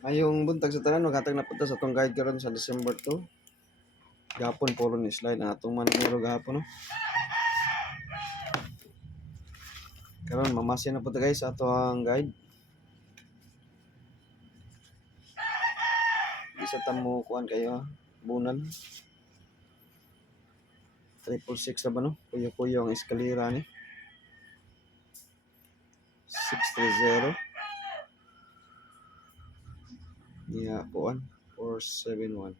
Ngayong buntag sa tanan, maghatag na punta sa atong guide karon sa December 2. Gapon puro ni slide ang atong manumero gahapon no. Karon mamasin na punta guys sa atong guide. Isa ta mo kuan kayo bunan. 666 na ba no? Kuyo-kuyo ang eskalera ni. 630. Niya kuan 471.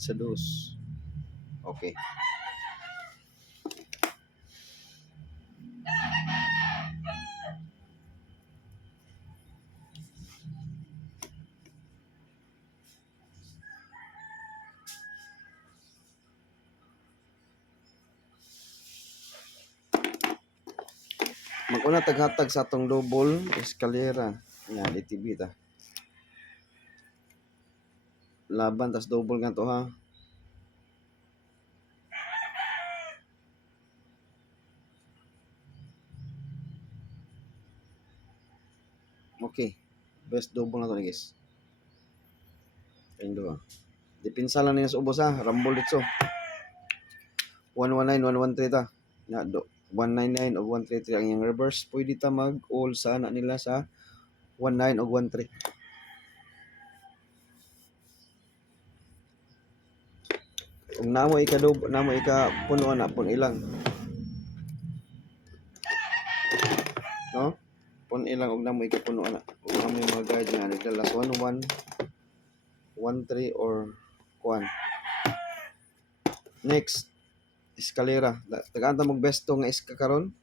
Sa dos. Okay. Mag-una taghatag sa atong double eskalera. Yan, DTB ta. Laban tas double nga to ha. Okay. Best double na to guys. Ayun ba? Dipinsa lang niya sa ubos ha. Rumble dito. 119, 113 ta. Na do 199 o 133 ang yung reverse. Pwede ta mag-all sa anak nila sa 19 o 13. Kung namo ika puno na pun ilang. No? Pun ilang og namo ika puno na. Kung namo yung mga guide nga nagdala 11 13 or kuan. Next, eskalera. Tagaan ta mag besto nga iska karon.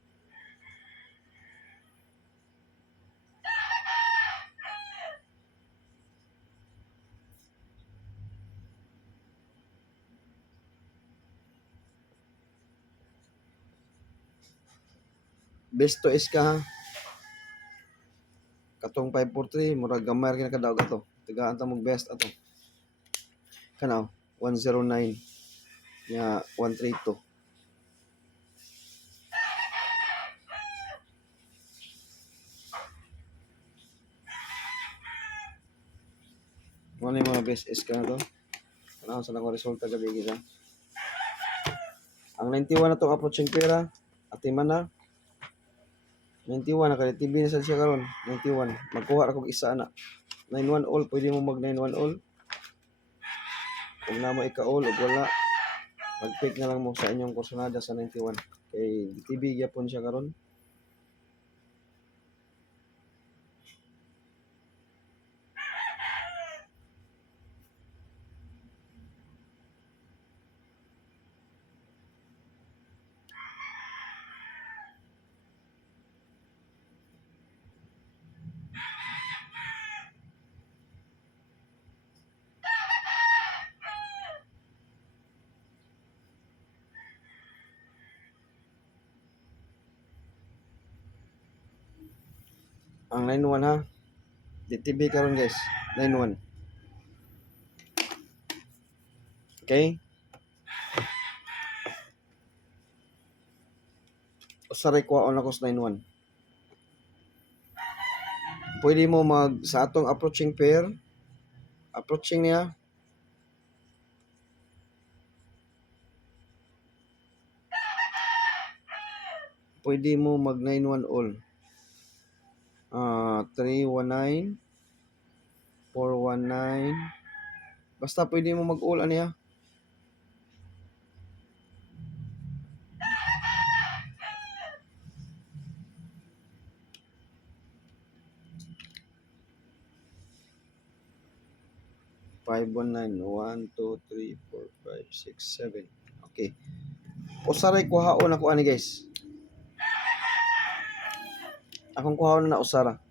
Besto iska ha. Katong 543 murag gamay ra kadaog ato. Tagaan ta mag best ato. Kanaw 109 nya 132. Ano yung mga best is ka na to? Ano sa nako resulta gabi gisa? Ang 91 na to approaching pera atiman na 91 na kay TV na sad siya karon 91 magkuha ra kog isa na 91 all pwede mo mag 91 all kung na mo ika all ug wala mag-pick na lang mo sa inyong kursonada sa 91 kay TV gyapon siya karon. Ang 91 ha. DTB karon guys. 91. Okay? Usaray kwaon ako sa 91. Pwede mo mag sa atong approaching pair. Approaching niya. Pwede mo mag 91 all. 319 419 basta pwede mo mag-all aniya. Five, 1, 9, 1, 2, 3, 4, 5, 6, 7. Okay. Usaray kuhaon ako ani guys. Akong kuhaon na usara.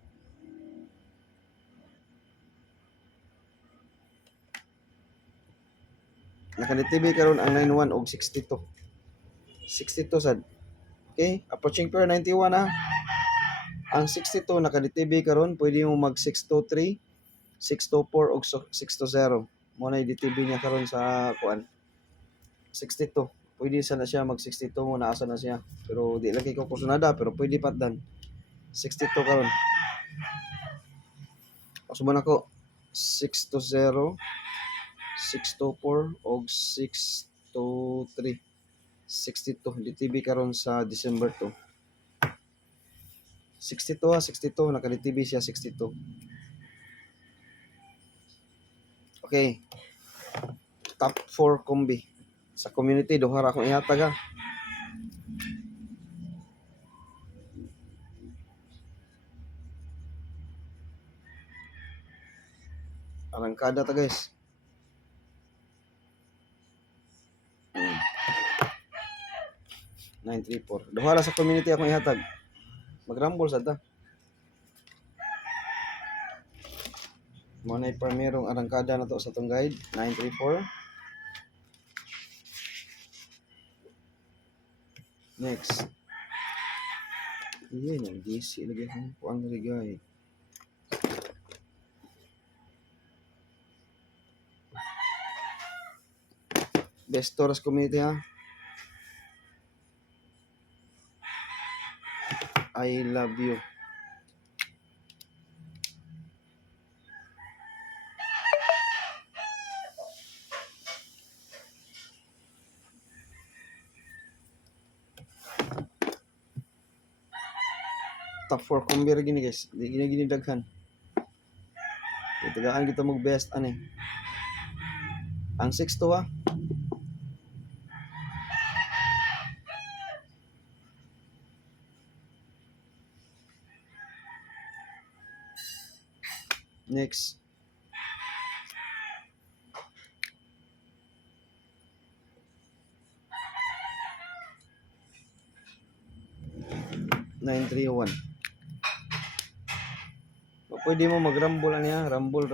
Naka-TV karon ang 91 og 62. 62 sad. Okay, approaching pair 91 ha. Ang 62 naka-DTB karon, pwede mo mag 623, 624 og 620. Mo na yung DTB niya karon sa kuan. 62. Pwede sana siya mag 62 mo naasa na siya. Pero di lagi ko kusunada pero pwede patdan. 62 karon. Asuban ako 620, 624 og 623. 62 DTB karon sa December 2. 62 62 naka-DTB siya 62. Okay. Top 4 kombi. Sa community duha ra akong ihatag ha. Arangkada ta guys. 934. Duha ra sa community akong ihatag. Mag-rumble sad ta. Mo na primerong arangkada na to sa tong guide 934. Next. Iyan ang DC lagi akong kuang rigay. Best Taurus community ha. I love you. Top 4 kombi ra gini guys. Di gini daghan. Itagaan kita mag best ani. Ang 6 to ha. Next. Nine three one. Pwede mo mag-rumble niya, rumble.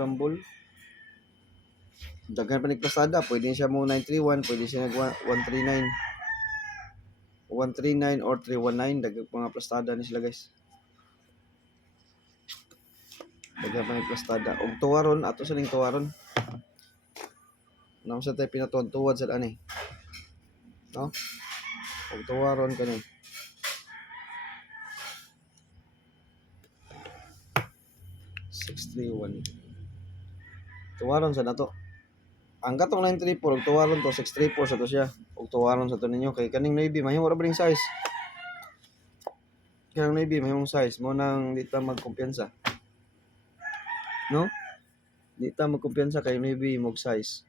Daghan pa nagpasada, pwede siya mo 931, pwede siya nag 139. 139 or 319, daghan pa nga plastada ni sila guys. Daghan pa nagplastada. Og tuwaron, ato sa ning tuwaron. Namo sa tayo pinatuwad sa ani. No? Og tuwaron kani. Tuwaron sa nato. Ang katong 934 og tuwaron to 634 sa to siya. Og tuwaron sa to ninyo kay kaning navy mahimo ra ba ning size. Kaning navy mahimong size mo nang di ta magkumpiyansa. No? Di ta magkumpiyansa kay navy mog size.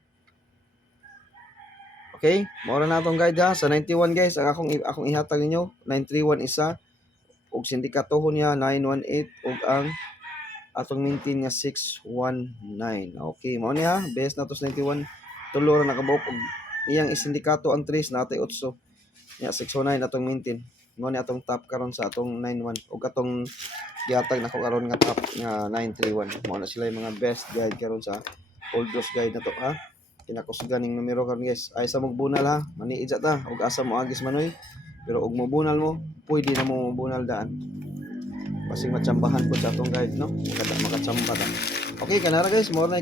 Okay? Mao na natong guide ha sa 91 guys. Ang akong ihatag ninyo 931 isa og sindikatohon niya 918 og ang atong maintain nga 619. Okay, mao niya, best na to sa 91. Tulo ra nakabuok og iyang isindikato ang trace natay 8. Nya 619 atong maintain. Mao ni atong top karon sa atong 91 ug atong gihatag nako karon nga top nga 931. Mao na sila yung mga best guide karon sa old dos guide na to ha. Kinakusgan ning numero karon guys. Ay sa magbunal ha, maniidja ta ug asa mo agis manoy. Pero ug mobunal mo, pwede na mo mobunal daan. Basig matsambahan ko sa atong guide no makatsamba ta. Okay kanara guys mo na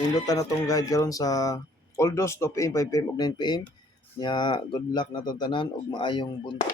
indutan na tong guide karon sa all dos 2 PM 5 PM ug 9 PM nya good luck na tong tanan ug maayong buntot.